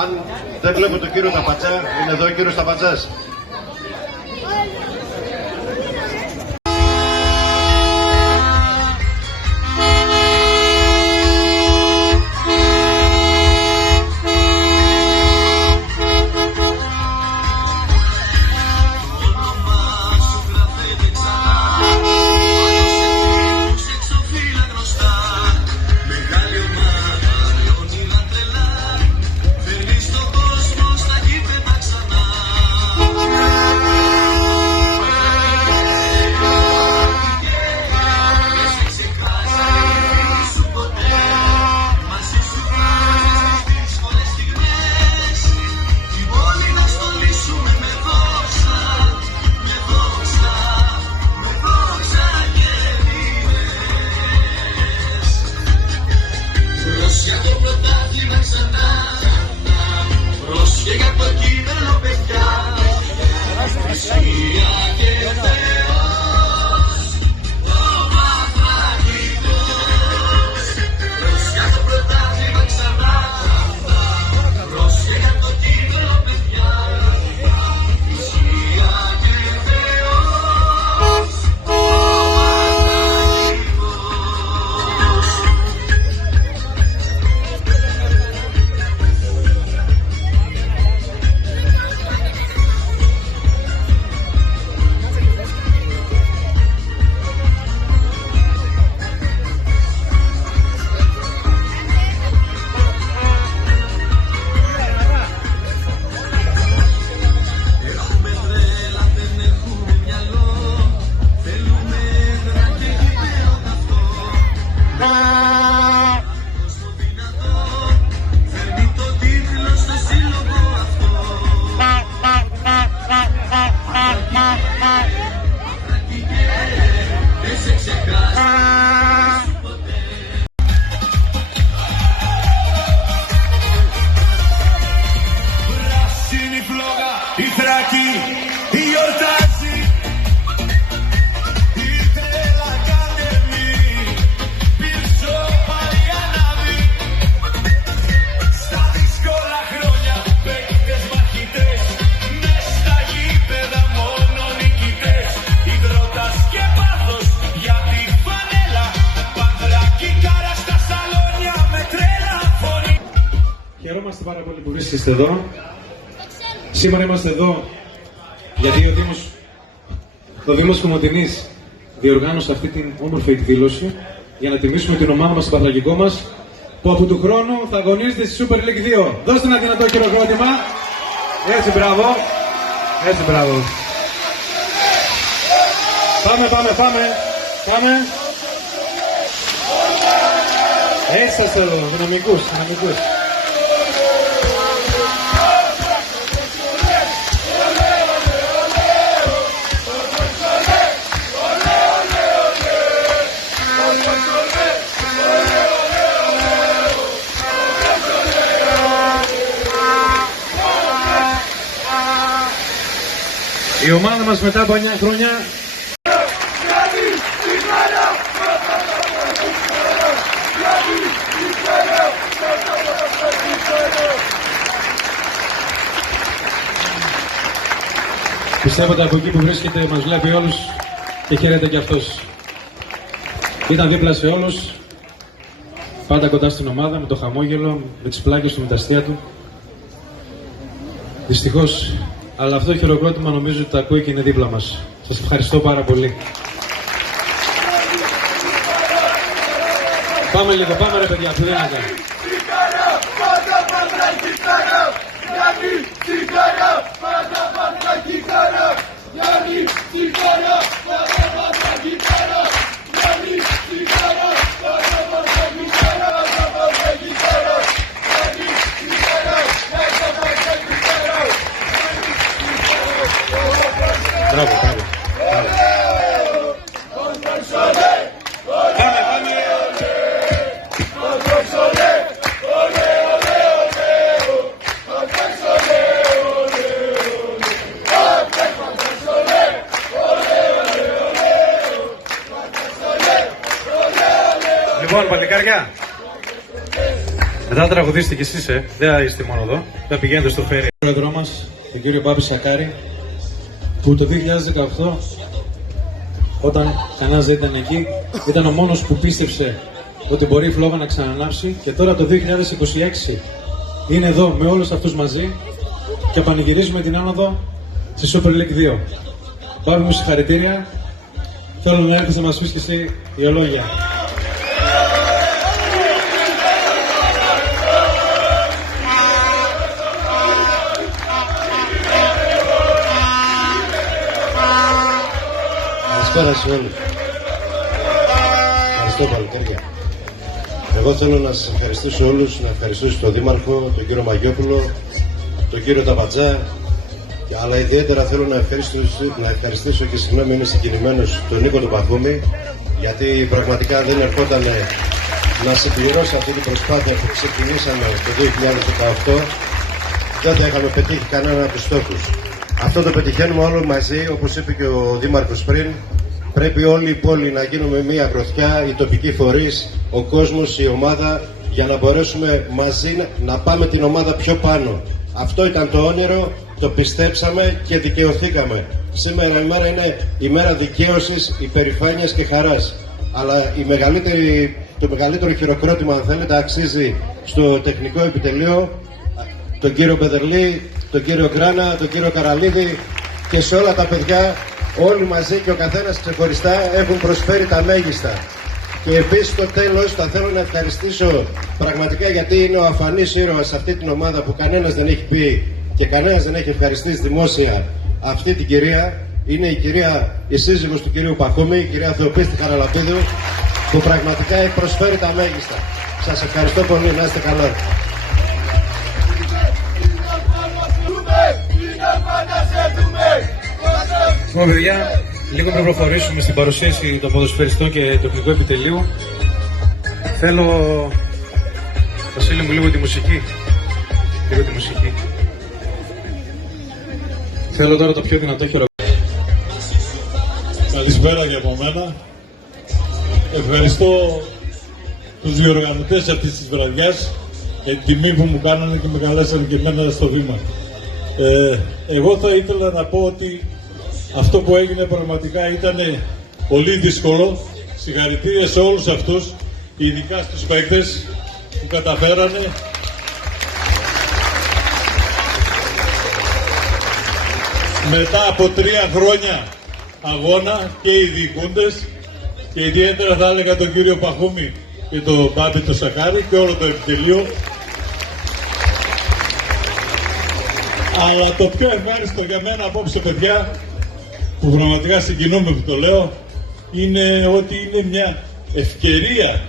Αν δεν βλέπω τον κύριο Ταπατσά, είναι εδώ ο κύριος Ταπατσάς. Χαιρόμαστε πάρα πολύ που βρίσκεστε εδώ. Σήμερα είμαστε εδώ γιατί ο Δήμος Κομοτηνής διοργάνωσε αυτή την όμορφη εκδήλωση για να τιμήσουμε την ομάδα μας, το Παναθηναϊκό μας, που από του χρόνου θα αγωνίζεται στη Super League 2. Δώστε ένα δυνατό χειροκρότημα. Έτσι, μπράβο. Έτσι, μπράβο. Πάμε. Έτσι σας θέλω, δυναμικούς. Η ομάδα μας μετά από 9 χρόνια πιστεύω ότι από εκεί που βρίσκεται μας βλέπει όλους και χαίρεται και αυτός. Ήταν δίπλα σε όλους, πάντα κοντά στην ομάδα, με το χαμόγελο, με τις πλάκες του, με τα αστεία του. Δυστυχώς, αλλά αυτό το χειροκρότημα νομίζω ότι το ακούει και είναι δίπλα μας. Σας ευχαριστώ πάρα πολύ. Πάμε λίγο, πάμε ρε παιδιά, που δεν έκανε. Μπράβο, μπράβο. Λοιπόν, παλικάρια, Μετά τραγουδίστε κι εσείς, δεν είστε μόνο εδώ. Θα πηγαίνετε στο φέρι. Ο πρόεδρό μας, τον κύριο Μπάμπη Σακάρη, που το 2018, όταν κανένας δεν ήταν εκεί, ήταν ο μόνος που πίστεψε ότι μπορεί η φλόγα να ξανανάψει, και τώρα το 2026 είναι εδώ με όλους αυτούς μαζί και πανηγυρίζουμε την άνοδο στη Super League 2. Μπάμπη μου, συγχαρητήρια. Θέλω να έρθεις να μας πεις και εσύ δύο λόγια. Καλησπέρα σε όλους. Ευχαριστώ παλικάρια. Εγώ θέλω να σας ευχαριστήσω όλους, να ευχαριστήσω τον Δήμαρχο, τον κύριο Μαγιόπουλο, τον κύριο Ταπατζά, αλλά ιδιαίτερα θέλω να ευχαριστήσω και συγγνώμη, είμαι συγκινημένος, τον Νίκο τον Παχούμη, γιατί πραγματικά δεν ερχόταν να συμπληρώσει αυτή την προσπάθεια που ξεκινήσαμε το 2018, δεν θα είχαμε πετύχει κανέναν από τους στόχους. Αυτό το πετυχαίνουμε όλοι μαζί, όπως είπε και ο Δήμαρχος πριν. Πρέπει όλη η πόλη να γίνουμε μία γροθιά, οι τοπικοί φορείς, ο κόσμος, η ομάδα, για να μπορέσουμε μαζί να πάμε την ομάδα πιο πάνω. Αυτό ήταν το όνειρο, το πιστέψαμε και δικαιωθήκαμε. Σήμερα η μέρα είναι η μέρα δικαίωσης, υπερηφάνειας και χαράς. Αλλά το μεγαλύτερο χειροκρότημα, αν θέλετε, αξίζει στο τεχνικό επιτελείο, τον κύριο Πεδερλή, τον κύριο Γκράνα, τον κύριο Καραλίδη και σε όλα τα παιδιά, όλοι μαζί και ο καθένας ξεχωριστά έχουν προσφέρει τα μέγιστα. Και επίσης στο τέλος θα θέλω να ευχαριστήσω πραγματικά, γιατί είναι ο αφανής ήρωας σε αυτή την ομάδα που κανένας δεν έχει πει και κανένας δεν έχει ευχαριστήσει δημόσια αυτή την κυρία. Είναι η σύζυγος του κυρίου Παχούμη, η κυρία Θεοπίστη Χαραλαπίδου, που πραγματικά έχει προσφέρει τα μέγιστα. Σας ευχαριστώ πολύ, να είστε καλά. Λοιπόν, παιδιά, λίγο πριν προχωρήσουμε στην παρουσίαση των ποδοσφαιριστών και του τεχνικού επιτελείου, θέλω, Βασίλη μου, λίγο τη μουσική. Θέλω τώρα το πιο δυνατό χειροκρότημα. Καλησπέρα και από μένα. Ευχαριστώ τους διοργανωτές αυτής της βραδιάς για την τιμή που μου κάνανε και με καλέσανε και εμένα στο βήμα. Εγώ θα ήθελα να πω ότι αυτό που έγινε πραγματικά ήταν πολύ δύσκολο. Συγχαρητήρια σε όλους αυτούς, ειδικά στους παίκτες που καταφέρανε μετά από 3 χρόνια αγώνα, και οι διοικούντες, και ιδιαίτερα θα έλεγα τον κύριο Παχούμη και τον Μπάμπη τον Σακάρη και όλο το επιτελείο. Αλλά το πιο ευχάριστο για μένα απόψε, παιδιά, που πραγματικά συγκινούμε που το λέω, είναι ότι είναι μια ευκαιρία,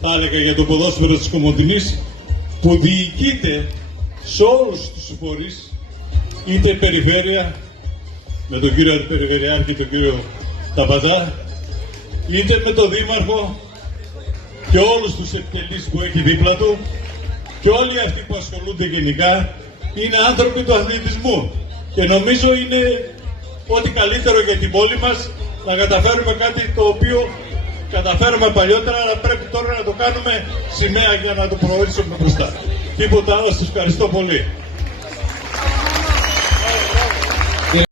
θα έλεγα, για το ποδόσφαιρο της Κομοτηνής, που διοικείται σε όλους τους φορείς, είτε περιφέρεια με τον κύριο Περιφερειάρχη και τον κύριο Ταπατζά, είτε με τον Δήμαρχο και όλους τους επιτελείς που έχει δίπλα του, και όλοι αυτοί που ασχολούνται γενικά είναι άνθρωποι του αθλητισμού, και νομίζω είναι ό,τι καλύτερο για την πόλη μας να καταφέρουμε κάτι το οποίο καταφέρουμε παλιότερα, αλλά πρέπει τώρα να το κάνουμε σημαία για να το προωθήσουμε μπροστά. Τίποτα άλλο, σας ευχαριστώ πολύ.